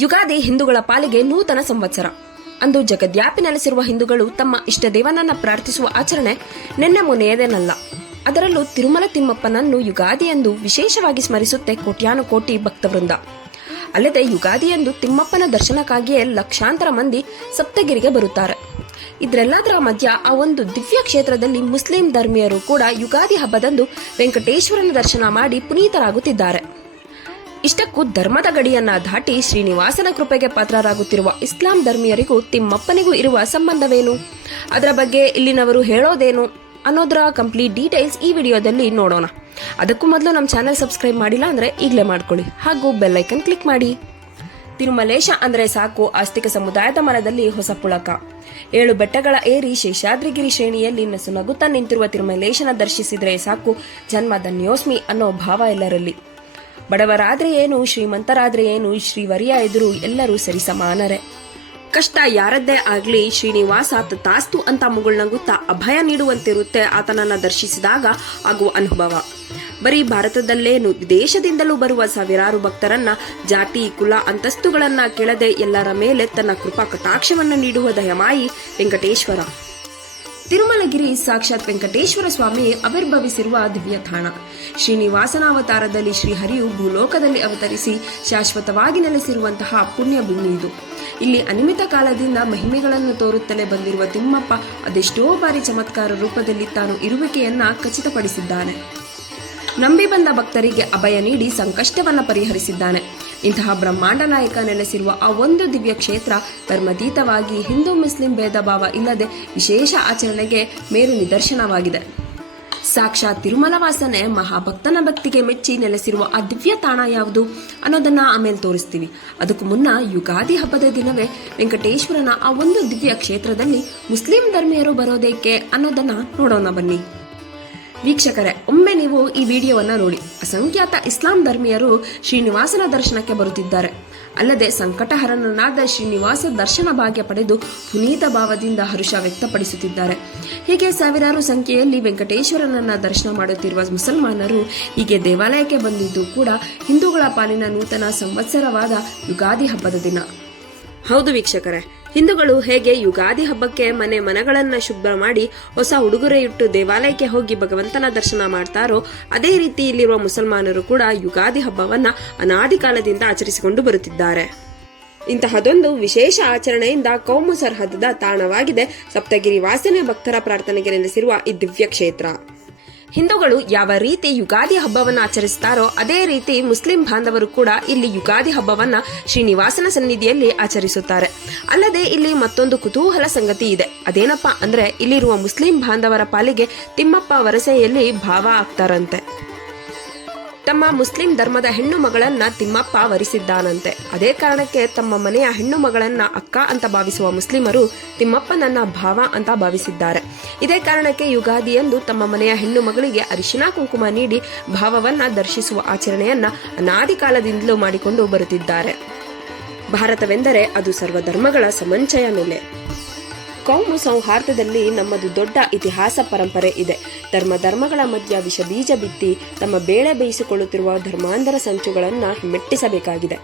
ಯುಗಾದಿ ಹಿಂದೂಗಳ ಪಾಲಿಗೆ ನೂತನ ಸಂವತ್ಸರ. ಅಂದು ಜಗದ್ಯಾಪಿ ನೆಲೆಸಿರುವ ಹಿಂದೂಗಳು ತಮ್ಮ ಇಷ್ಟ ದೇವನನ್ನ ಪ್ರಾರ್ಥಿಸುವ ಆಚರಣೆ ನಿನ್ನೆ ಮೊನ್ನೆಯದೇನಲ್ಲ ಅದರಲ್ಲೂ ತಿರುಮಲ ತಿಮ್ಮಪ್ಪನನ್ನು ಯುಗಾದಿ ಎಂದು ವಿಶೇಷವಾಗಿ ಸ್ಮರಿಸುತ್ತೆ ಕೋಟ್ಯಾನು ಕೋಟಿ ಭಕ್ತವೃಂದ. ಅಲ್ಲದೆ ಯುಗಾದಿಯಂದು ತಿಮ್ಮಪ್ಪನ ದರ್ಶನಕ್ಕಾಗಿಯೇ ಲಕ್ಷಾಂತರ ಮಂದಿ ಸಪ್ತಗಿರಿಗೆ ಬರುತ್ತಾರೆ. ಇದರೆಲ್ಲದರ ಮಧ್ಯ ಆ ಒಂದು ದಿವ್ಯ ಕ್ಷೇತ್ರದಲ್ಲಿ ಮುಸ್ಲಿಂ ಧರ್ಮೀಯರು ಕೂಡ ಯುಗಾದಿ ಹಬ್ಬದಂದು ವೆಂಕಟೇಶ್ವರನ ದರ್ಶನ ಮಾಡಿ ಪುನೀತರಾಗುತ್ತಿದ್ದಾರೆ. ಇಷ್ಟಕ್ಕೂ ಧರ್ಮದ ಗಡಿಯನ್ನ ದಾಟಿ ಶ್ರೀನಿವಾಸನ ಕೃಪೆಗೆ ಪಾತ್ರರಾಗುತ್ತಿರುವ ಇಸ್ಲಾಂ ಧರ್ಮೀಯರಿಗೂ ತಿಮ್ಮಪ್ಪನಿಗೂ ಇರುವ ಸಂಬಂಧವೇನು? ಅದರ ಬಗ್ಗೆ ಇಲ್ಲಿನವರು ಹೇಳೋದೇನು? ಅನ್ನೋದರ ಕಂಪ್ಲೀಟ್ ಡೀಟೇಲ್ಸ್ ಈ ವಿಡಿಯೋದಲ್ಲಿ ನೋಡೋಣ. ಅದಕ್ಕೂ ಮೊದಲು ನಮ್ಮ ಚಾನೆಲ್ ಸಬ್ಸ್ಕ್ರೈಬ್ ಮಾಡಿಲ್ಲ ಅಂದ್ರೆ ಈಗಲೇ ಮಾಡ್ಕೊಳ್ಳಿ. ಹಾಗೂ ಬೆಲ್ ಐಕನ್ ಕ್ಲಿಕ್ ಮಾಡಿ. ತಿರುಮಲೇಶ ಅಂದ್ರೆ ಸಾಕು ಆಸ್ತಿಕ ಸಮುದಾಯದ ಮನದಲ್ಲಿ ಹೊಸ ಪುಳಕ. ಏಳು ಬೆಟ್ಟಗಳ ಏರಿ ಶೇಷಾದ್ರಿಗಿರಿ ಶ್ರೇಣಿಯಲ್ಲಿ ನಸು ನಗುತ್ತಾ ನಿಂತಿರುವ ತಿರುಮಲೇಶನ ದರ್ಶಿಸಿದ್ರೆ ಸಾಕು ಜನ್ಮ ಧನ್ಯೋಸ್ಮಿ ಅನ್ನೋ ಭಾವ ಎಲ್ಲರಲ್ಲಿ. ಬಡವರಾದ್ರೆ ಏನು, ಶ್ರೀಮಂತರಾದ್ರೆ ಏನು ಶ್ರೀವರಿಯ ಎದುರು ಎಲ್ಲರೂ ಸರಿಸಮಾನರೇ ಕಷ್ಟ ಯಾರದ್ದೇ ಆಗ್ಲಿ, ಶ್ರೀನಿವಾಸ ತಾಸ್ತು ಅಂತ ಮುಗುಳ್ನಗುತ್ತಾ ಅಭಯ ನೀಡುವಂತಿರುತ್ತೆ ಆತನನ್ನ ದರ್ಶಿಸಿದಾಗ ಆಗುವ ಅನುಭವ. ಬರೀ ಭಾರತದಲ್ಲೇನು, ದೇಶದಿಂದಲೂ ಬರುವ ಸಾವಿರಾರು ಭಕ್ತರನ್ನ, ಜಾತಿ, ಕುಲ, ಅಂತಸ್ತುಗಳನ್ನ ಕೆಳದೆ ಎಲ್ಲರ ಮೇಲೆ ತನ್ನ ಕೃಪಾ ಕಟಾಕ್ಷವನ್ನು ನೀಡುವ ದಯಮಾಯಿ ವೆಂಕಟೇಶ್ವರ. ತಿರುಮಲಗಿರಿ ಸಾಕ್ಷಾತ್ ವೆಂಕಟೇಶ್ವರ ಸ್ವಾಮಿ ಅವಿರ್ಭವಿಸಿರುವ ದಿವ್ಯ ತಾಣ. ಶ್ರೀನಿವಾಸನಾವತಾರದಲ್ಲಿ ಶ್ರೀಹರಿಯು ಭೂಲೋಕದಲ್ಲಿ ಅವತರಿಸಿ ಶಾಶ್ವತವಾಗಿ ನೆಲೆಸಿರುವಂತಹ ಪುಣ್ಯ ಭೂಮಿ ಇದು. ಇಲ್ಲಿ ಅನಿಮಿತ ಕಾಲದಿಂದ ಮಹಿಮೆಗಳನ್ನು ತೋರುತ್ತಲೇ ಬಂದಿರುವ ತಿಮ್ಮಪ್ಪ ಅದೆಷ್ಟೋ ಬಾರಿ ಚಮತ್ಕಾರ ರೂಪದಲ್ಲಿ ತಾನು ಇರುವಿಕೆಯನ್ನ ಖಚಿತಪಡಿಸಿದ್ದಾನೆ. ನಂಬಿ ಬಂದ ಭಕ್ತರಿಗೆ ಅಭಯ ನೀಡಿ ಸಂಕಷ್ಟವನ್ನು ಪರಿಹರಿಸಿದ್ದಾನೆ. ಇಂತಹ ಬ್ರಹ್ಮಾಂಡ ನಾಯಕ ನೆಲೆಸಿರುವ ಆ ಒಂದು ದಿವ್ಯ ಕ್ಷೇತ್ರ ಧರ್ಮತೀತವಾಗಿ ಹಿಂದೂ ಮುಸ್ಲಿಂ ಭೇದ ಭಾವ ಇಲ್ಲದೆ ವಿಶೇಷ ಆಚರಣೆಗೆ ಮೇರು ನಿದರ್ಶನವಾಗಿದೆ. ಸಾಕ್ಷಾತ್ ತಿರುಮಲವಾಸನೆ ಮಹಾಭಕ್ತನ ಭಕ್ತಿಗೆ ಮೆಚ್ಚಿ ನೆಲೆಸಿರುವ ಆ ದಿವ್ಯ ತಾಣ ಯಾವುದು ಅನ್ನೋದನ್ನ ಆಮೇಲೆ ತೋರಿಸ್ತೀವಿ. ಅದಕ್ಕೂ ಮುನ್ನ ಯುಗಾದಿ ಹಬ್ಬದ ದಿನವೇ ವೆಂಕಟೇಶ್ವರನ ಆ ಒಂದು ದಿವ್ಯ ಕ್ಷೇತ್ರದಲ್ಲಿ ಮುಸ್ಲಿಂ ಧರ್ಮೀಯರು ಬರೋದೇಕೆ ಅನ್ನೋದನ್ನ ನೋಡೋಣ ಬನ್ನಿ. ವೀಕ್ಷಕರೇ, ಒಮ್ಮೆ ನೀವು ಈ ವಿಡಿಯೋವನ್ನು ನೋಡಿ. ಅಸಂಖ್ಯಾತ ಇಸ್ಲಾಂ ಧರ್ಮೀಯರು ಶ್ರೀನಿವಾಸನ ದರ್ಶನಕ್ಕೆ ಬರುತ್ತಿದ್ದಾರೆ. ಅಲ್ಲದೆ ಸಂಕಟಹರನಾದ ಶ್ರೀನಿವಾಸ ದರ್ಶನ ಭಾಗ್ಯ ಪಡೆದು ಪುನೀತ ಭಾವದಿಂದ ಹರುಷ ವ್ಯಕ್ತಪಡಿಸುತ್ತಿದ್ದಾರೆ. ಹೀಗೆ ಸಾವಿರಾರು ಸಂಖ್ಯೆಯಲ್ಲಿ ವೆಂಕಟೇಶ್ವರನನ್ನ ದರ್ಶನ ಮಾಡುತ್ತಿರುವ ಮುಸಲ್ಮಾನರು ಹೀಗೆ ದೇವಾಲಯಕ್ಕೆ ಬಂದಿದ್ದು ಕೂಡ ಹಿಂದೂಗಳ ಪಾಲಿನ ನೂತನ ಸಂವತ್ಸರವಾದ ಯುಗಾದಿ ಹಬ್ಬದ ದಿನ. ಹೌದು ವೀಕ್ಷಕರೇ ಹಿಂದೂಗಳು ಹೇಗೆ ಯುಗಾದಿ ಹಬ್ಬಕ್ಕೆ ಮನೆ ಮನಗಳನ್ನ ಶುಭ್ರ ಮಾಡಿ ಹೊಸ ಉಡುಗೊರೆಯಿಟ್ಟು ದೇವಾಲಯಕ್ಕೆ ಹೋಗಿ ಭಗವಂತನ ದರ್ಶನ ಮಾಡ್ತಾರೋ, ಅದೇ ರೀತಿ ಇಲ್ಲಿರುವ ಮುಸಲ್ಮಾನರು ಕೂಡ ಯುಗಾದಿ ಹಬ್ಬವನ್ನ ಅನಾದಿ ಕಾಲದಿಂದ ಆಚರಿಸಿಕೊಂಡು ಬರುತ್ತಿದ್ದಾರೆ. ಇಂತಹದೊಂದು ವಿಶೇಷ ಆಚರಣೆಯಿಂದ ಕೌಮು ಸರ್ಹದದ ತಾಣವಾಗಿದೆ. ಸಪ್ತಗಿರಿ ವಾಸನೆ ಭಕ್ತರ ಪ್ರಾರ್ಥನೆಗೆ ನೆಲೆಸಿರುವ ಈ ದಿವ್ಯ ಕ್ಷೇತ್ರ. ಹಿಂದೂಗಳು ಯಾವ ರೀತಿ ಯುಗಾದಿ ಹಬ್ಬವನ್ನು ಆಚರಿಸುತ್ತಾರೋ ಅದೇ ರೀತಿ ಮುಸ್ಲಿಂ ಬಾಂಧವರು ಕೂಡ ಇಲ್ಲಿ ಯುಗಾದಿ ಹಬ್ಬವನ್ನ ಶ್ರೀನಿವಾಸನ ಸನ್ನಿಧಿಯಲ್ಲಿ ಆಚರಿಸುತ್ತಾರೆ. ಅಲ್ಲದೆ ಇಲ್ಲಿ ಮತ್ತೊಂದು ಕುತೂಹಲ ಸಂಗತಿ ಇದೆ. ಅದೇನಪ್ಪ ಅಂದ್ರೆ ಇಲ್ಲಿರುವ ಮುಸ್ಲಿಂ ಬಾಂಧವರ ಪಾಲಿಗೆ ತಿಮ್ಮಪ್ಪ ವರಸೆಯಲ್ಲಿ ಭಾವ ಆಗ್ತಾರಂತೆ. ತಮ್ಮ ಮುಸ್ಲಿಂ ಧರ್ಮದ ಹೆಣ್ಣು ಮಗಳನ್ನ ತಿಮ್ಮಪ್ಪ ವರಿಸಿದ್ದಾನಂತೆ. ಅದೇ ಕಾರಣಕ್ಕೆ ತಮ್ಮ ಮನೆಯ ಹೆಣ್ಣು ಮಗಳನ್ನ ಅಕ್ಕ ಅಂತ ಭಾವಿಸುವ ಮುಸ್ಲಿಮರು ತಿಮ್ಮಪ್ಪನನ್ನ ಭಾವ ಅಂತ ಭಾವಿಸಿದ್ದಾರೆ. ಇದೇ ಕಾರಣಕ್ಕೆ ಯುಗಾದಿಯಂದು ತಮ್ಮ ಮನೆಯ ಹೆಣ್ಣು ಮಗಳಿಗೆ ಅರಿಶಿನ ಕುಂಕುಮ ನೀಡಿ ಭಾವವನ್ನ ದರ್ಶಿಸುವ ಆಚರಣೆಯನ್ನ ಅನಾದಿ ಕಾಲದಿಂದಲೂ ಮಾಡಿಕೊಂಡು ಬರುತ್ತಿದ್ದಾರೆ. ಭಾರತವೆಂದರೆ ಅದು ಸರ್ವಧರ್ಮಗಳ ಸಮಂಚಯ ನೆಲೆ. ಕೌಮು ಸೌಹಾರ್ದದಲ್ಲಿ ನಮ್ಮದು ದೊಡ್ಡ ಇತಿಹಾಸ ಪರಂಪರೆ ಇದೆ. ಧರ್ಮ ಧರ್ಮಗಳ ಮಧ್ಯ ವಿಷ ಬೀಜ ಬಿತ್ತಿ ತಮ್ಮ ಬೇಳೆ ಬೇಯಿಸಿಕೊಳ್ಳುತ್ತಿರುವ ಧರ್ಮಾಂಧರ ಸಂಚುಗಳನ್ನು ಹಿಮ್ಮೆಟ್ಟಿಸಬೇಕಾಗಿದೆ.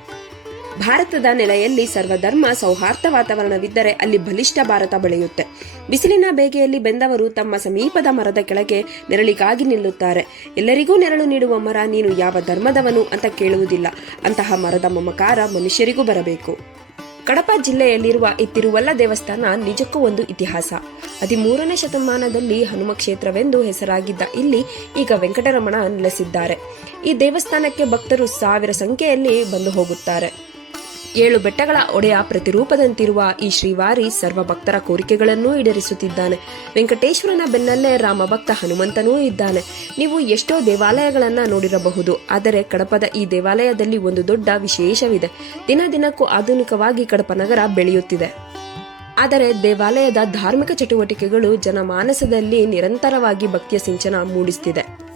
ಭಾರತದ ನೆಲೆಯಲ್ಲಿ ಸರ್ವಧರ್ಮ ಸೌಹಾರ್ದ ವಾತಾವರಣವಿದ್ದರೆ ಅಲ್ಲಿ ಬಲಿಷ್ಠ ಭಾರತ ಬೆಳೆಯುತ್ತೆ. ಬಿಸಿಲಿನ ಬೇಗೆಯಲ್ಲಿ ಬೆಂದವರು ತಮ್ಮ ಸಮೀಪದ ಮರದ ಕೆಳಗೆ ನೆರಳಿಗಾಗಿ ನಿಲ್ಲುತ್ತಾರೆ. ಎಲ್ಲರಿಗೂ ನೆರಳು ನೀಡುವ ಮರ ನೀನು ಯಾವ ಧರ್ಮದವನು ಅಂತ ಕೇಳುವುದಿಲ್ಲ. ಅಂತಹ ಮರದ ಮಮಕಾರ ಮನುಷ್ಯರಿಗೂ ಬರಬೇಕು. ಕಡಪ ಜಿಲ್ಲೆಯಲ್ಲಿರುವ ಈ ದೇವಸ್ಥಾನ ನಿಜಕ್ಕೂ ಒಂದು ಇತಿಹಾಸ. ಹದಿಮೂರನೇ ಶತಮಾನದಲ್ಲಿ ಹನುಮ ಕ್ಷೇತ್ರವೆಂದು ಹೆಸರಾಗಿದ್ದ ಇಲ್ಲಿ ಈಗ ವೆಂಕಟರಮಣ ನೆಲೆಸಿದ್ದಾರೆ. ಈ ದೇವಸ್ಥಾನಕ್ಕೆ ಭಕ್ತರು ಸಾವಿರ ಸಂಖ್ಯೆಯಲ್ಲಿ ಬಂದು ಹೋಗುತ್ತಾರೆ. ಏಳು ಬೆಟ್ಟಗಳ ಒಡೆಯ ಪ್ರತಿರೂಪದಂತಿರುವ ಈ ಶ್ರೀವಾರಿ ಸರ್ವ ಭಕ್ತರ ಕೋರಿಕೆಗಳನ್ನೂ ಈಡೇರಿಸುತ್ತಿದ್ದಾನೆ. ವೆಂಕಟೇಶ್ವರನ ಬೆನ್ನಲ್ಲೇ ರಾಮ ಭಕ್ತ ಹನುಮಂತನೂ ಇದ್ದಾನೆ. ನೀವು ಎಷ್ಟೋ ದೇವಾಲಯಗಳನ್ನ ನೋಡಿರಬಹುದು, ಆದರೆ ಕಡಪದ ಈ ದೇವಾಲಯದಲ್ಲಿ ಒಂದು ದೊಡ್ಡ ವಿಶೇಷವಿದೆ. ದಿನ ದಿನಕ್ಕೂ ಆಧುನಿಕವಾಗಿ ಕಡಪ ನಗರ ಬೆಳೆಯುತ್ತಿದೆ. ಆದರೆ ದೇವಾಲಯದ ಧಾರ್ಮಿಕ ಚಟುವಟಿಕೆಗಳು ಜನಮಾನಸದಲ್ಲಿ ನಿರಂತರವಾಗಿ ಭಕ್ತಿಯ ಸಿಂಚನ ಮೂಡಿಸುತ್ತಿದೆ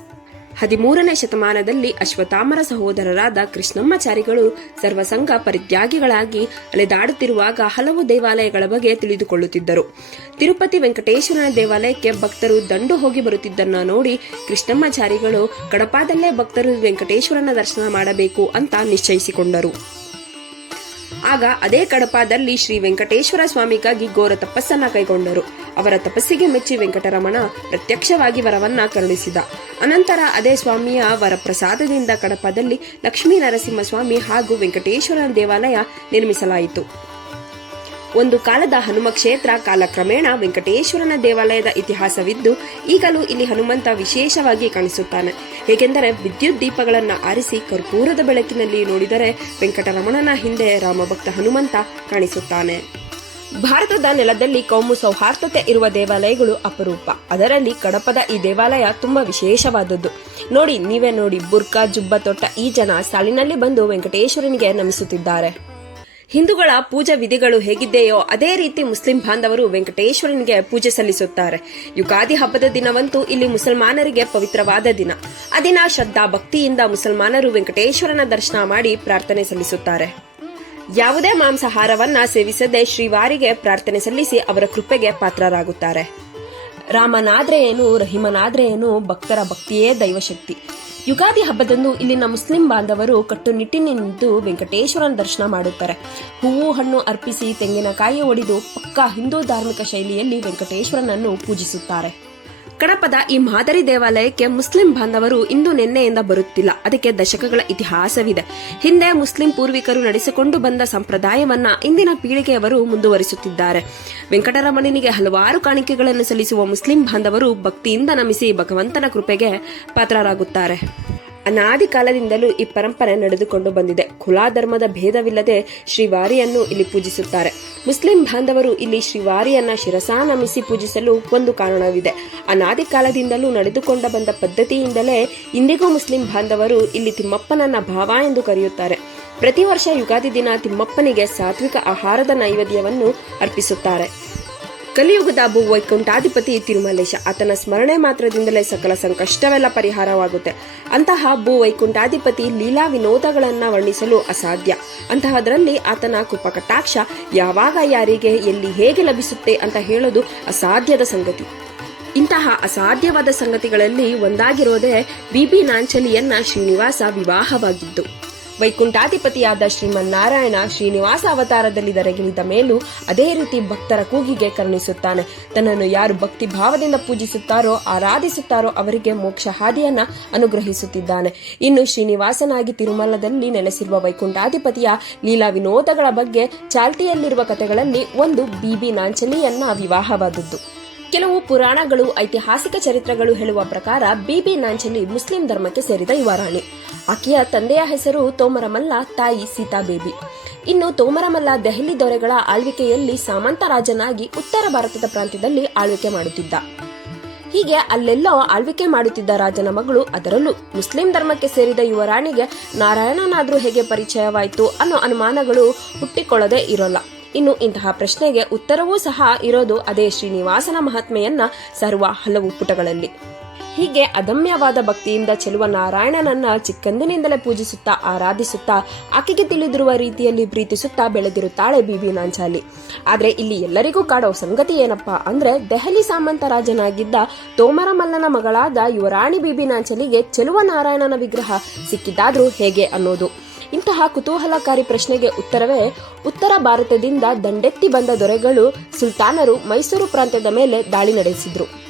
ಹದಿಮೂರನೇ ಶತಮಾನದಲ್ಲಿ ಅಶ್ವತ್ಥಾಮರ ಸಹೋದರರಾದ ಕೃಷ್ಣಮ್ಮಾಚಾರಿಗಳು ಸರ್ವಸಂಘ ಪರಿತ್ಯಾಗಿಗಳಾಗಿ ಅಲೆದಾಡುತ್ತಿರುವಾಗ ಹಲವು ದೇವಾಲಯಗಳ ಬಗ್ಗೆ ತಿಳಿದುಕೊಳ್ಳುತ್ತಿದ್ದರು. ತಿರುಪತಿ ವೆಂಕಟೇಶ್ವರನ ದೇವಾಲಯಕ್ಕೆ ಭಕ್ತರು ದಂಡು ಹೋಗಿ ಬರುತ್ತಿದ್ದನ್ನ ನೋಡಿ ಕೃಷ್ಣಮ್ಮಾಚಾರಿಗಳು, ಕಡಪಾದಲ್ಲೇ ಭಕ್ತರು ವೆಂಕಟೇಶ್ವರನ ದರ್ಶನ ಮಾಡಬೇಕು ಅಂತ ನಿಶ್ಚಯಿಸಿಕೊಂಡರು. ಆಗ ಅದೇ ಕಡಪಾದಲ್ಲಿ ಶ್ರೀ ವೆಂಕಟೇಶ್ವರ ಸ್ವಾಮಿಗಾಗಿ ಘೋರ ತಪಸ್ಸನ್ನ ಕೈಗೊಂಡರು. ಅವರ ತಪಸ್ಸಿಗೆ ಮೆಚ್ಚಿ ವೆಂಕಟರಮಣ ಪ್ರತ್ಯಕ್ಷವಾಗಿ ವರವನ್ನ ಕರುಣಿಸಿದ. ಅನಂತರ ಅದೇ ಸ್ವಾಮಿಯ ವರಪ್ರಸಾದದಿಂದ ಕಡಪದಲ್ಲಿ ಲಕ್ಷ್ಮೀ ನರಸಿಂಹಸ್ವಾಮಿ ಹಾಗೂ ವೆಂಕಟೇಶ್ವರನ ದೇವಾಲಯ ನಿರ್ಮಿಸಲಾಯಿತು. ಒಂದು ಕಾಲದ ಹನುಮ ಕ್ಷೇತ್ರ ಕಾಲಕ್ರಮೇಣ ವೆಂಕಟೇಶ್ವರನ ದೇವಾಲಯದ ಇತಿಹಾಸವಿದ್ದು, ಈಗಲೂ ಇಲ್ಲಿ ಹನುಮಂತ ವಿಶೇಷವಾಗಿ ಕಾಣಿಸುತ್ತಾನೆ. ಏಕೆಂದರೆ ವಿದ್ಯುತ್ ದೀಪಗಳನ್ನು ಆರಿಸಿ ಕರ್ಪೂರದ ಬೆಳಕಿನಲ್ಲಿ ನೋಡಿದರೆ ವೆಂಕಟರಮಣನ ಹಿಂದೆ ರಾಮಭಕ್ತ ಹನುಮಂತ ಕಾಣಿಸುತ್ತಾನೆ. ಭಾರತದ ನೆಲದಲ್ಲಿ ಕೌಮು ಸೌಹಾರ್ದತೆ ಇರುವ ದೇವಾಲಯಗಳು ಅಪರೂಪ. ಅದರಲ್ಲಿ ಕಡಪದ ಈ ದೇವಾಲಯ ತುಂಬಾ ವಿಶೇಷವಾದದ್ದು. ನೋಡಿ, ನೀವೇ ನೋಡಿ, ಬುರ್ಕಾ, ಜುಬ್ಬ ತೊಟ್ಟ ಈ ಜನ ಸಾಲಿನಲ್ಲಿ ಬಂದು ವೆಂಕಟೇಶ್ವರನಿಗೆ ನಮಿಸುತ್ತಿದ್ದಾರೆ. ಹಿಂದೂಗಳ ಪೂಜಾ ವಿಧಿಗಳು ಹೇಗಿದೆಯೋ ಅದೇ ರೀತಿ ಮುಸ್ಲಿಂ ಬಾಂಧವರು ವೆಂಕಟೇಶ್ವರನಿಗೆ ಪೂಜೆ ಸಲ್ಲಿಸುತ್ತಾರೆ. ಯುಗಾದಿ ಹಬ್ಬದ ದಿನವಂತೂ ಇಲ್ಲಿ ಮುಸಲ್ಮಾನರಿಗೆ ಪವಿತ್ರವಾದ ದಿನ. ಆ ದಿನ ಶ್ರದ್ಧಾ ಭಕ್ತಿಯಿಂದ ಮುಸಲ್ಮಾನರು ವೆಂಕಟೇಶ್ವರನ ದರ್ಶನ ಮಾಡಿ ಪ್ರಾರ್ಥನೆ ಸಲ್ಲಿಸುತ್ತಾರೆ. ಯಾವುದೇ ಮಾಂಸಾಹಾರವನ್ನ ಸೇವಿಸದೆ ಶ್ರೀವಾರಿಗೆ ಪ್ರಾರ್ಥನೆ ಸಲ್ಲಿಸಿ ಅವರ ಕೃಪೆಗೆ ಪಾತ್ರರಾಗುತ್ತಾರೆ. ರಾಮನಾದ್ರೆ ಏನು ರಹಿಮನಾದ್ರೆ ಏನು ಭಕ್ತರ ಭಕ್ತಿಯೇ ದೈವಶಕ್ತಿ. ಯುಗಾದಿ ಹಬ್ಬದಂದು ಇಲ್ಲಿನ ಮುಸ್ಲಿಂ ಬಾಂಧವರು ಕಟ್ಟುನಿಟ್ಟಿನಿಂದು ವೆಂಕಟೇಶ್ವರನ ದರ್ಶನ ಮಾಡುತ್ತಾರೆ. ಹೂವು, ಹಣ್ಣು ಅರ್ಪಿಸಿ ತೆಂಗಿನಕಾಯಿ ಒಡೆದು ಪಕ್ಕಾ ಹಿಂದೂ ಧಾರ್ಮಿಕ ಶೈಲಿಯಲ್ಲಿ ವೆಂಕಟೇಶ್ವರನನ್ನು ಪೂಜಿಸುತ್ತಾರೆ. ಕಡಪದ ಈ ಮಾದರಿ ದೇವಾಲಯಕ್ಕೆ ಮುಸ್ಲಿಂ ಬಾಂಧವರು ಇಂದು ನಿನ್ನೆಯಿಂದ ಬರುತ್ತಿಲ್ಲ. ಅದಕ್ಕೆ ದಶಕಗಳ ಇತಿಹಾಸವಿದೆ. ಹಿಂದೆ ಮುಸ್ಲಿಂ ಪೂರ್ವಿಕರು ನಡೆಸಿಕೊಂಡು ಬಂದ ಸಂಪ್ರದಾಯವನ್ನ ಇಂದಿನ ಪೀಳಿಗೆಯವರು ಮುಂದುವರಿಸುತ್ತಿದ್ದಾರೆ. ವೆಂಕಟರಮಣನಿಗೆ ಹಲವಾರು ಕಾಣಿಕೆಗಳನ್ನು ಸಲ್ಲಿಸುವ ಮುಸ್ಲಿಂ ಬಾಂಧವರು ಭಕ್ತಿಯಿಂದ ನಮಿಸಿ ಭಗವಂತನ ಕೃಪೆಗೆ ಪಾತ್ರರಾಗುತ್ತಾರೆ. ಅನಾದಿ ಕಾಲದಿಂದಲೂ ಈ ಪರಂಪರೆ ನಡೆದುಕೊಂಡು ಬಂದಿದೆ. ಕುಲಾಧರ್ಮದ ಭೇದವಿಲ್ಲದೆ ಶ್ರೀವಾರಿಯನ್ನು ಇಲ್ಲಿ ಪೂಜಿಸುತ್ತಾರೆ. ಮುಸ್ಲಿಂ ಬಾಂಧವರು ಇಲ್ಲಿ ಶ್ರೀವಾರಿಯನ್ನ ಶಿರಸಾ ನಮಿಸಿ ಪೂಜಿಸಲು ಒಂದು ಕಾರಣವಿದೆ. ಅನಾದಿ ಕಾಲದಿಂದಲೂ ನಡೆದುಕೊಂಡ ಬಂದ ಪದ್ಧತಿಯಿಂದಲೇ ಇಂದಿಗೂ ಮುಸ್ಲಿಂ ಬಾಂಧವರು ಇಲ್ಲಿ ತಿಮ್ಮಪ್ಪನನ್ನ ಭಾವ ಎಂದು ಕರೆಯುತ್ತಾರೆ. ಪ್ರತಿ ವರ್ಷ ಯುಗಾದಿ ದಿನ ತಿಮ್ಮಪ್ಪನಿಗೆ ಸಾತ್ವಿಕ ಆಹಾರದ ನೈವೇದ್ಯವನ್ನು ಅರ್ಪಿಸುತ್ತಾರೆ. ಕಲಿಯುಗದ ಭೂ ವೈಕುಂಠಾಧಿಪತಿ ತಿರುಮಲೇಶ. ಆತನ ಸ್ಮರಣೆ ಮಾತ್ರದಿಂದಲೇ ಸಕಲ ಸಂಕಷ್ಟವೆಲ್ಲ ಪರಿಹಾರವಾಗುತ್ತೆ. ಅಂತಹ ಭೂ ವೈಕುಂಠಾಧಿಪತಿ ಲೀಲಾ ವಿನೋದಗಳನ್ನ ವರ್ಣಿಸಲು ಅಸಾಧ್ಯ. ಅಂತಹದರಲ್ಲಿ ಆತನ ಕೃಪಕಟಾಕ್ಷ ಯಾವಾಗ ಯಾರಿಗೆ, ಎಲ್ಲಿ ಹೇಗೆ ಲಭಿಸುತ್ತೆ ಅಂತ ಹೇಳೋದು ಅಸಾಧ್ಯದ ಸಂಗತಿ. ಇಂತಹ ಅಸಾಧ್ಯವಾದ ಸಂಗತಿಗಳಲ್ಲಿ ಒಂದಾಗಿರೋದೇ ಬಿಬಿ ನಾಂಚಲಿಯನ್ನ ಶ್ರೀನಿವಾಸ ವಿವಾಹವಾಗಿದ್ದು. ವೈಕುಂಠಾಧಿಪತಿಯಾದ ಶ್ರೀಮನ್ನಾರಾಯಣ ಶ್ರೀನಿವಾಸ ಅವತಾರದಲ್ಲಿ ದರಗಿಳಿದ ಮೇಲೂ ಅದೇ ರೀತಿ ಭಕ್ತರ ಕೂಗಿಗೆ ಕರುಣಿಸುತ್ತಾನೆ. ತನ್ನನ್ನು ಯಾರು ಭಕ್ತಿ ಭಾವದಿಂದ ಪೂಜಿಸುತ್ತಾರೋ, ಆರಾಧಿಸುತ್ತಾರೋ ಅವರಿಗೆ ಮೋಕ್ಷ ಹಾದಿಯನ್ನ ಅನುಗ್ರಹಿಸುತ್ತಿದ್ದಾನೆ. ಇನ್ನು ಶ್ರೀನಿವಾಸನಾಗಿ ತಿರುಮಲದಲ್ಲಿ ನೆಲೆಸಿರುವ ವೈಕುಂಠಾಧಿಪತಿಯ ಲೀಲಾ ವಿನೋದಗಳ ಬಗ್ಗೆ ಚಾಲ್ತಿಯಲ್ಲಿರುವ ಕಥೆಗಳಲ್ಲಿ ಒಂದು ಬಿಬಿ ನಾಂಚಲಿಯನ್ನ ವಿವಾಹವಾದದ್ದು. ಕೆಲವು ಪುರಾಣಗಳು, ಐತಿಹಾಸಿಕ ಚರಿತ್ರೆಗಳು ಹೇಳುವ ಪ್ರಕಾರ ಬಿಬಿ ನಾಂಚಲಿ ಮುಸ್ಲಿಂ ಧರ್ಮಕ್ಕೆ ಸೇರಿದ ಯುವರಾಣಿ. ಆಕೆಯ ತಂದೆಯ ಹೆಸರು ತೋಮರಮಲ್ಲ, ತಾಯಿ ಸೀತಾಬೇಬಿ ಇನ್ನು ತೋಮರಮಲ್ಲ ದೆಹಲಿ ದೊರೆಗಳ ಆಳ್ವಿಕೆಯಲ್ಲಿ ಸಾಮಂತ ರಾಜನಾಗಿ ಉತ್ತರ ಭಾರತದ ಪ್ರಾಂತ್ಯದಲ್ಲಿ ಆಳ್ವಿಕೆ ಮಾಡುತ್ತಿದ್ದ. ಹೀಗೆ ಅಲ್ಲೆಲ್ಲೋ ಆಳ್ವಿಕೆ ಮಾಡುತ್ತಿದ್ದ ರಾಜನ ಮಗಳು ಅದರಲ್ಲೂ. ಮುಸ್ಲಿಂ ಧರ್ಮಕ್ಕೆ ಸೇರಿದ ಯುವರಾಣಿಗೆ ನಾರಾಯಣನಾದ್ರೂ ಹೇಗೆ ಪರಿಚಯವಾಯಿತು ಅನ್ನೋ ಅನುಮಾನಗಳು ಹುಟ್ಟಿಕೊಳ್ಳದೆ ಇರೋಲ್ಲ. ಇನ್ನು ಇಂತಹ ಪ್ರಶ್ನೆಗೆ ಉತ್ತರವೂ ಸಹ ಇರೋದು ಅದೇ ಶ್ರೀನಿವಾಸನ ಮಹಾತ್ಮೆಯನ್ನ ಸರ್ವ ಹಲವು ಪುಟಗಳಲ್ಲಿ. ಹೀಗೆ ಅದಮ್ಯವಾದ ಭಕ್ತಿಯಿಂದ ಚೆಲುವ ನಾರಾಯಣನನ್ನ ಚಿಕ್ಕಂದಿನಿಂದಲೇ ಪೂಜಿಸುತ್ತಾ ಆರಾಧಿಸುತ್ತಾ ಆಕೆಗೆ ತಿಳಿದಿರುವ ರೀತಿಯಲ್ಲಿ ಪ್ರೀತಿಸುತ್ತಾ ಬೆಳೆದಿರುತ್ತಾಳೆ ಬಿಬಿ ನಾಂಚಾಲಿ. ಆದ್ರೆ ಇಲ್ಲಿ ಎಲ್ಲರಿಗೂ ಕಾಡೋ ಸಂಗತಿ ಏನಪ್ಪಾ ಅಂದ್ರೆ ದೆಹಲಿ ಸಾಮಂತ ರಾಜನಾಗಿದ್ದ ತೋಮರಮಲ್ಲನ ಮಗಳಾದ ಯುವರಾಣಿ ಬಿಬಿ ನಾಂಚಲಿಗೆ ಚೆಲುವ ನಾರಾಯಣನ ವಿಗ್ರಹ ಸಿಕ್ಕಿದ್ದಾದ್ರೂ ಹೇಗೆ ಅನ್ನೋದು. ಇಂತಹ ಕುತೂಹಲಕಾರಿ ಪ್ರಶ್ನೆಗೆ ಉತ್ತರವೇ ಉತ್ತರ ಭಾರತದಿಂದ ದಂಡೆತ್ತಿ ಬಂದ ದೊರೆಗಳು ಸುಲ್ತಾನರು ಮೈಸೂರು ಪ್ರಾಂತ್ಯದ ಮೇಲೆ ದಾಳಿ ನಡೆಸಿದ್ರು.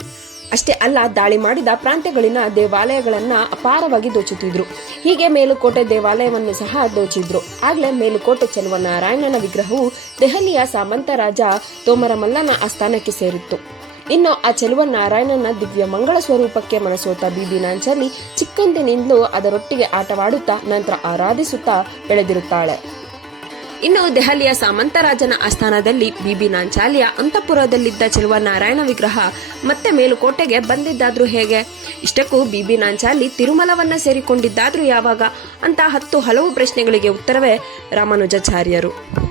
ಅಷ್ಟೇ ಅಲ್ಲ, ದಾಳಿ ಮಾಡಿದ ಪ್ರಾಂತ್ಯಗಳಿನ ದೇವಾಲಯಗಳನ್ನ ಅಪಾರವಾಗಿ ದೋಚುತ್ತಿದ್ರು. ಹೀಗೆ ಮೇಲುಕೋಟೆ ದೇವಾಲಯವನ್ನು ಸಹ ದೋಚಿದ್ರು. ಆಗ್ಲೇ ಮೇಲುಕೋಟೆ ಚೆಲುವ ನಾರಾಯಣನ ವಿಗ್ರಹವು ದೆಹಲಿಯ ಸಾಮಂತ ರಾಜ ತೋಮರಮಲ್ಲನ ಆಸ್ಥಾನಕ್ಕೆ ಸೇರಿತ್ತು. ಇನ್ನು ಆ ಚೆಲುವ ನಾರಾಯಣನ ದಿವ್ಯ ಮಂಗಳ ಸ್ವರೂಪಕ್ಕೆ ಮನಸೋತ ಬೀದಿ ನಾಂಚಲ್ಲಿ ಚಿಕ್ಕಂದಿನಿಂದಲೂ ಅದರೊಟ್ಟಿಗೆ ಆಟವಾಡುತ್ತಾ ನಂತರ ಆರಾಧಿಸುತ್ತಾ ಬೆಳೆದಿರುತ್ತಾಳೆ. ಇನ್ನು ದೆಹಲಿಯ ಸಾಮಂತರಾಜನ ಆಸ್ಥಾನದಲ್ಲಿ ಬಿಬಿ ನಾಂಚಾಲಿಯ ಅಂತಃಪುರದಲ್ಲಿದ್ದ ಚೆಲುವ ನಾರಾಯಣ ವಿಗ್ರಹ ಮತ್ತೆ ಮೇಲುಕೋಟೆಗೆ ಬಂದಿದ್ದಾದ್ರೂ ಹೇಗೆ? ಇಷ್ಟಕ್ಕೂ ಬಿಬಿ ನಾಂಚಾಲಿ ತಿರುಮಲವನ್ನ ಸೇರಿಕೊಂಡಿದ್ದಾದ್ರೂ ಯಾವಾಗ? ಅಂತ ಹತ್ತು ಹಲವು ಪ್ರಶ್ನೆಗಳಿಗೆ ಉತ್ತರವೇ ರಾಮಾನುಜಾಚಾರ್ಯರು.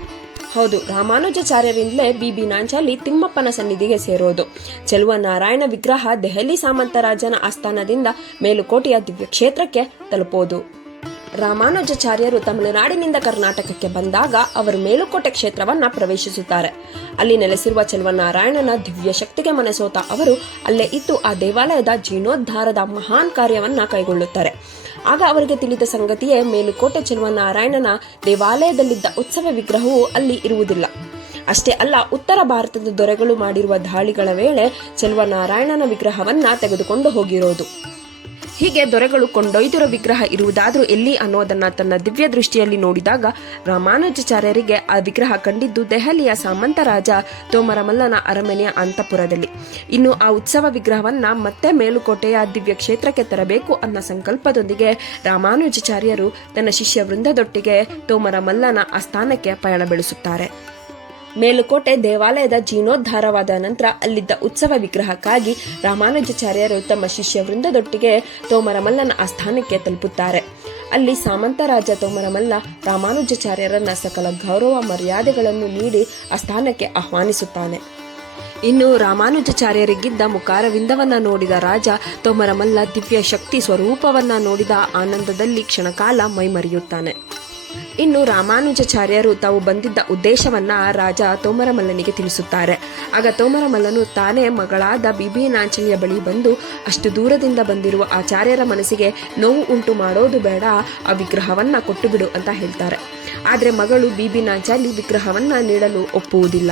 ಹೌದು ರಾಮಾನುಜಾಚಾರ್ಯರಿಂದಲೇ ಬಿ ನಾಂಚಾಲಿ ತಿಮ್ಮಪ್ಪನ ಸನ್ನಿಧಿಗೆ ಸೇರೋದು. ಚೆಲುವ ನಾರಾಯಣ ವಿಗ್ರಹ ದೆಹಲಿ ಸಾಮಂತರಾಜನ ಆಸ್ಥಾನದಿಂದ ಮೇಲುಕೋಟೆಯ ದಿವ್ಯ ಕ್ಷೇತ್ರಕ್ಕೆ ತಲುಪೋದು. ರಾಮಾನುಜಾಚಾರ್ಯರು ತಮಿಳುನಾಡಿನಿಂದ ಕರ್ನಾಟಕಕ್ಕೆ ಬಂದಾಗ ಅವರು ಮೇಲುಕೋಟೆ ಕ್ಷೇತ್ರವನ್ನ ಪ್ರವೇಶಿಸುತ್ತಾರೆ. ಅಲ್ಲಿ ನೆಲೆಸಿರುವ ಚೆಲುವನಾರಾಯಣನ ದಿವ್ಯ ಶಕ್ತಿಗೆ ಮನಸೋತ ಅವರು ಅಲ್ಲೇ ಇದ್ದು ಆ ದೇವಾಲಯದ ಜೀರ್ಣೋದ್ಧಾರದ ಮಹಾನ್ ಕಾರ್ಯವನ್ನ ಕೈಗೊಳ್ಳುತ್ತಾರೆ. ಆಗ ಅವರಿಗೆ ತಿಳಿದ ಸಂಗತಿಯೇ, ಮೇಲುಕೋಟೆ ಚೆಲುವನಾರಾಯಣನ ದೇವಾಲಯದಲ್ಲಿದ್ದ ಉತ್ಸವ ವಿಗ್ರಹವು ಅಲ್ಲಿ ಇರುವುದಿಲ್ಲ. ಅಷ್ಟೇ ಅಲ್ಲ, ಉತ್ತರ ಭಾರತದ ದೊರೆಗಳು ಮಾಡಿರುವ ದಾಳಿಗಳ ವೇಳೆ ಚೆಲುವನಾರಾಯಣನ ವಿಗ್ರಹವನ್ನ ತೆಗೆದುಕೊಂಡು ಹೋಗಿರೋದು. ಹೀಗೆ ದೊರೆಗಳು ಕೊಂಡೊಯ್ದಿರೋ ವಿಗ್ರಹ ಇರುವುದಾದರೂ ಎಲ್ಲಿ ಅನ್ನೋದನ್ನ ತನ್ನ ದಿವ್ಯ ದೃಷ್ಟಿಯಲ್ಲಿ ನೋಡಿದಾಗ ರಾಮಾನುಜಾಚಾರ್ಯರಿಗೆ ಆ ವಿಗ್ರಹ ಕಂಡಿದ್ದು ದೆಹಲಿಯ ಸಾಮಂತ ರಾಜ ತೋಮರಮಲ್ಲನ ಅರಮನೆಯ ಅಂತಪುರದಲ್ಲಿ. ಇನ್ನು ಆ ಉತ್ಸವ ವಿಗ್ರಹವನ್ನ ಮತ್ತೆ ಮೇಲುಕೋಟೆಯ ದಿವ್ಯ ಕ್ಷೇತ್ರಕ್ಕೆ ತರಬೇಕು ಅನ್ನೋ ಸಂಕಲ್ಪದೊಂದಿಗೆ ರಾಮಾನುಜಾಚಾರ್ಯರು ತನ್ನ ಶಿಷ್ಯ ವೃಂದದೊಟ್ಟಿಗೆ ತೋಮರಮಲ್ಲನ ಆಸ್ಥಾನಕ್ಕೆ ಪಯಣ ಬೆಳೆಸುತ್ತಾರೆ. ಮೇಲುಕೋಟೆ ದೇವಾಲಯದ ಜೀರ್ಣೋದ್ಧಾರವಾದ ನಂತರ ಅಲ್ಲಿದ್ದ ಉತ್ಸವ ವಿಗ್ರಹಕ್ಕಾಗಿ ರಾಮಾನುಜಾಚಾರ್ಯರು ತಮ್ಮ ಶಿಷ್ಯ ವೃಂದದೊಟ್ಟಿಗೆ ತೋಮರಮಲ್ಲನ ಆಸ್ಥಾನಕ್ಕೆ ತಲುಪುತ್ತಾರೆ. ಅಲ್ಲಿ ಸಾಮಂತರಾಜ ತೋಮರಮಲ್ಲ ರಾಮಾನುಜಾಚಾರ್ಯರನ್ನ ಸಕಲ ಗೌರವ ಮರ್ಯಾದೆಗಳನ್ನು ನೀಡಿ ಆಸ್ಥಾನಕ್ಕೆ ಆಹ್ವಾನಿಸುತ್ತಾನೆ. ಇನ್ನು ರಾಮಾನುಜಾಚಾರ್ಯರಿಗಿದ್ದ ಮುಖಾರವಿಂದವನ್ನ ನೋಡಿದ ರಾಜ ತೋಮರಮಲ್ಲ ದಿವ್ಯ ಶಕ್ತಿ ಸ್ವರೂಪವನ್ನ ನೋಡಿದ ಆನಂದದಲ್ಲಿ ಕ್ಷಣಕಾಲ ಮೈಮರೆಯುತ್ತಾನೆ. ಇನ್ನು ರಾಮಾನುಜಾಚಾರ್ಯರು ತಾವು ಬಂದಿದ್ದ ಉದ್ದೇಶವನ್ನ ರಾಜ ತೋಮರಮಲ್ಲನಿಗೆ ತಿಳಿಸುತ್ತಾರೆ. ಆಗ ತೋಮರಮಲ್ಲನು ತಾನೇ ಮಗಳಾದ ಬಿಬಿ ನಾಂಚಲಿಯ ಬಳಿ ಬಂದು ಅಷ್ಟು ದೂರದಿಂದ ಬಂದಿರುವ ಆಚಾರ್ಯರ ಮನಸ್ಸಿಗೆ ನೋವು ಉಂಟು ಮಾಡೋದು ಬೇಡ, ಆ ವಿಗ್ರಹವನ್ನ ಕೊಟ್ಟು ಬಿಡು ಅಂತ ಹೇಳ್ತಾರೆ. ಆದರೆ ಮಗಳು ಬಿಬಿ ನಾಂಚಾಲಿ ವಿಗ್ರಹವನ್ನ ನೀಡಲು ಒಪ್ಪುವುದಿಲ್ಲ.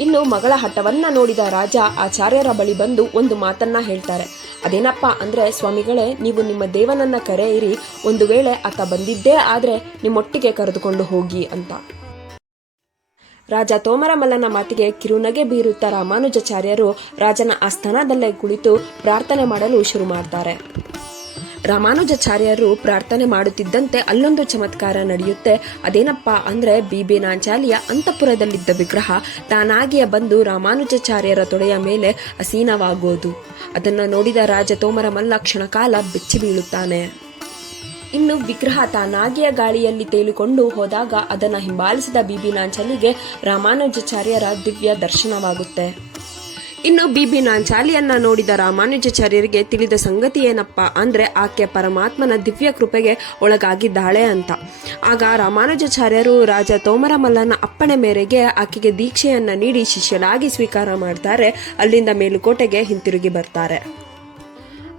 ಇನ್ನು ಮಗಳ ಹಠವನ್ನ ನೋಡಿದ ರಾಜ ಆಚಾರ್ಯರ ಬಳಿ ಬಂದು ಒಂದು ಮಾತನ್ನ ಹೇಳ್ತಾರೆ. ಅದೇನಪ್ಪ ಅಂದ್ರೆ, ಸ್ವಾಮಿಗಳೇ, ನೀವು ನಿಮ್ಮ ದೇವನನ್ನ ಕರೆಯಿರಿ, ಒಂದು ವೇಳೆ ಆತ ಬಂದಿದ್ದೇ ಆದ್ರೆ ನಿಮ್ಮೊಟ್ಟಿಗೆ ಕರೆದುಕೊಂಡು ಹೋಗಿ ಅಂತ. ರಾಜ ತೋಮರಮಲ್ಲನ ಮಾತಿಗೆ ಕಿರುನಗೆ ಬೀರುತ್ತಾ ರಾಮಾನುಜಾಚಾರ್ಯರು ರಾಜನ ಆಸ್ಥಾನದಲ್ಲೇ ಕುಳಿತು ಪ್ರಾರ್ಥನೆ ಮಾಡಲು ಶುರು ಮಾಡ್ತಾರೆ. ರಾಮಾನುಜಾಚಾರ್ಯರು ಪ್ರಾರ್ಥನೆ ಮಾಡುತ್ತಿದ್ದಂತೆ ಅಲ್ಲೊಂದು ಚಮತ್ಕಾರ ನಡೆಯುತ್ತೆ. ಅದೇನಪ್ಪ ಅಂದ್ರೆ ಬಿಬಿ ನಾಂಚಾಲಿಯ ಅಂತಃಪುರದಲ್ಲಿದ್ದ ವಿಗ್ರಹ ತಾನಾಗಿಯೇ ಬಂದು ರಾಮಾನುಜಾಚಾರ್ಯರ ತೊಡೆಯ ಮೇಲೆ ಅಸೀನವಾಗೋದು. ಅದನ್ನು ನೋಡಿದ ರಾಜ ತೋಮರ ಮಲ್ಲ ಕ್ಷಣಕಾಲ ಬೆಚ್ಚಿ ಬೀಳುತ್ತಾನೆ. ಇನ್ನು ವಿಗ್ರಹ ತಾನಾಗಿಯ ಗಾಳಿಯಲ್ಲಿ ತೇಲಿಕೊಂಡು ಹೋದಾಗ ಅದನ್ನು ಹಿಂಬಾಲಿಸಿದ ಬಿಬಿ ನಾಂಚಲಿಗೆ ರಾಮಾನುಜಾಚಾರ್ಯರ ದಿವ್ಯ ದರ್ಶನವಾಗುತ್ತೆ. ಇನ್ನು ಬಿಬಿ ನಾಂಚಾಲಿಯನ್ನ ನೋಡಿದ ರಾಮಾನುಜಾಚಾರ್ಯರಿಗೆ ತಿಳಿದ ಸಂಗತಿ ಏನಪ್ಪ ಅಂದ್ರೆ ಆಕೆ ಪರಮಾತ್ಮನ ದಿವ್ಯ ಕೃಪೆಗೆ ಒಳಗಾಗಿದ್ದಾಳೆ ಅಂತ. ಆಗ ರಾಮಾನುಜಾಚಾರ್ಯರು ರಾಜ ತೋಮರಮಲ್ಲನ ಅಪ್ಪಣೆ ಮೇರೆಗೆ ಆಕೆಗೆ ದೀಕ್ಷೆಯನ್ನ ನೀಡಿ ಶಿಷ್ಯನಾಗಿ ಸ್ವೀಕಾರ ಮಾಡ್ತಾರೆ. ಅಲ್ಲಿಂದ ಮೇಲುಕೋಟೆಗೆ ಹಿಂತಿರುಗಿ ಬರ್ತಾರೆ.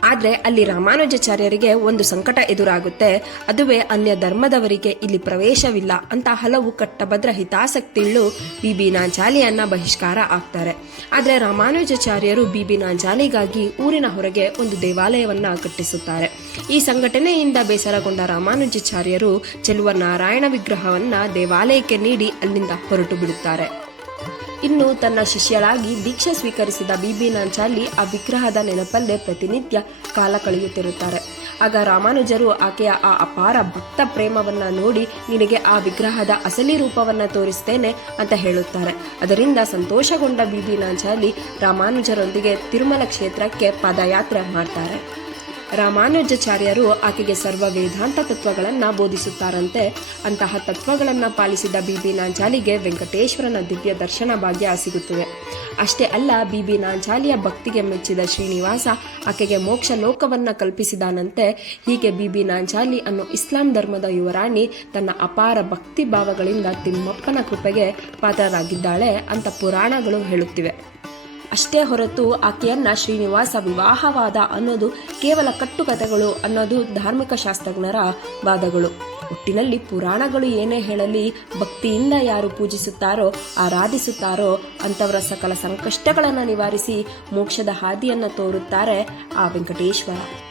ಆದ್ರೆ ಅಲ್ಲಿ ರಾಮಾನುಜಾಚಾರ್ಯರಿಗೆ ಒಂದು ಸಂಕಟ ಎದುರಾಗುತ್ತೆ. ಅದುವೇ ಅನ್ಯ ಧರ್ಮದವರಿಗೆ ಇಲ್ಲಿ ಪ್ರವೇಶವಿಲ್ಲ ಅಂತ ಹಲವು ಕಟ್ಟಭದ್ರ ಹಿತಾಸಕ್ತಿಗಳು ಬಿಬಿ ನಾಂಚಾಲಿಯನ್ನ ಬಹಿಷ್ಕಾರ ಆಗ್ತಾರೆ. ಆದರೆ ರಾಮಾನುಜಾಚಾರ್ಯರು ಬಿಬಿ ನಾಂಚಾಲಿಗಾಗಿ ಊರಿನ ಹೊರಗೆ ಒಂದು ದೇವಾಲಯವನ್ನ ಕಟ್ಟಿಸುತ್ತಾರೆ. ಈ ಸಂಘಟನೆಯಿಂದ ಬೇಸರಗೊಂಡ ರಾಮಾನುಜಾಚಾರ್ಯರು ಚೆಲುವ ನಾರಾಯಣ ವಿಗ್ರಹವನ್ನ ದೇವಾಲಯಕ್ಕೆ ನೀಡಿ ಅಲ್ಲಿಂದ ಹೊರಟು ಬಿಡುತ್ತಾರೆ. ಇನ್ನು ತನ್ನ ಶಿಷ್ಯಳಾಗಿ ದೀಕ್ಷೆ ಸ್ವೀಕರಿಸಿದ ಬಿಬಿ ನಾಂಚಾಲಿ ಆ ವಿಗ್ರಹದ ನೆನಪಲ್ಲೇ ಪ್ರತಿನಿತ್ಯ ಕಾಲ ಕಳೆಯುತ್ತಿರುತ್ತಾರೆ. ಆಗ ರಾಮಾನುಜರು ಆಕೆಯ ಆ ಅಪಾರ ಭಕ್ತ ಪ್ರೇಮವನ್ನ ನೋಡಿ ನಿನಗೆ ಆ ವಿಗ್ರಹದ ಅಸಲಿ ರೂಪವನ್ನ ತೋರಿಸ್ತೇನೆ ಅಂತ ಹೇಳುತ್ತಾರೆ. ಅದರಿಂದ ಸಂತೋಷಗೊಂಡ ಬಿಬಿ ನಾಂಚಾಲಿ ರಾಮಾನುಜರೊಂದಿಗೆ ತಿರುಮಲ ಕ್ಷೇತ್ರಕ್ಕೆ ಪಾದಯಾತ್ರೆ ಮಾಡ್ತಾರೆ. ರಾಮಾನುಜಾಚಾರ್ಯರು ಆಕೆಗೆ ಸರ್ವ ವೇದಾಂತ ತತ್ವಗಳನ್ನು ಬೋಧಿಸುತ್ತಾರಂತೆ. ಅಂತಹ ತತ್ವಗಳನ್ನು ಪಾಲಿಸಿದ ಬಿಬಿ ನಾಂಚಾಲಿಗೆ ವೆಂಕಟೇಶ್ವರನ ದಿವ್ಯ ದರ್ಶನ ಭಾಗ್ಯ ಸಿಗುತ್ತದೆ. ಅಷ್ಟೇ ಅಲ್ಲ, ಬಿಬಿ ನಾಂಚಾಲಿಯ ಭಕ್ತಿಗೆ ಮೆಚ್ಚಿದ ಶ್ರೀನಿವಾಸ ಆಕೆಗೆ ಮೋಕ್ಷ ಲೋಕವನ್ನು ಕಲ್ಪಿಸಿದಾನಂತೆ. ಹೀಗೆ ಬಿಬಿ ನಾಂಚಾಲಿ ಅನ್ನೋ ಇಸ್ಲಾಂ ಧರ್ಮದ ಯುವರಾಣಿ ತನ್ನ ಅಪಾರ ಭಕ್ತಿ ಭಾವಗಳಿಂದ ತಿಮ್ಮಪ್ಪನ ಕೃಪೆಗೆ ಪಾತ್ರರಾಗಿದ್ದಾಳೆ ಅಂತ ಪುರಾಣಗಳು ಹೇಳುತ್ತಿವೆ. ಅಷ್ಟೇ ಹೊರತು ಆಕೆಯನ್ನ ಶ್ರೀನಿವಾಸ ವಿವಾಹವಾದ ಅನ್ನೋದು ಕೇವಲ ಕಟ್ಟುಕತೆಗಳು ಅನ್ನೋದು ಧಾರ್ಮಿಕ ಶಾಸ್ತ್ರಜ್ಞರ ವಾದಗಳು. ಒಟ್ಟಿನಲ್ಲಿ ಪುರಾಣಗಳು ಏನೇ ಹೇಳಲಿ, ಭಕ್ತಿಯಿಂದ ಯಾರು ಪೂಜಿಸುತ್ತಾರೋ, ಆರಾಧಿಸುತ್ತಾರೋ, ಅಂಥವರ ಸಕಲ ಸಂಕಷ್ಟಗಳನ್ನು ನಿವಾರಿಸಿ ಮೋಕ್ಷದ ಹಾದಿಯನ್ನು ತೋರುತ್ತಾರೆ ಆ ವೆಂಕಟೇಶ್ವರ.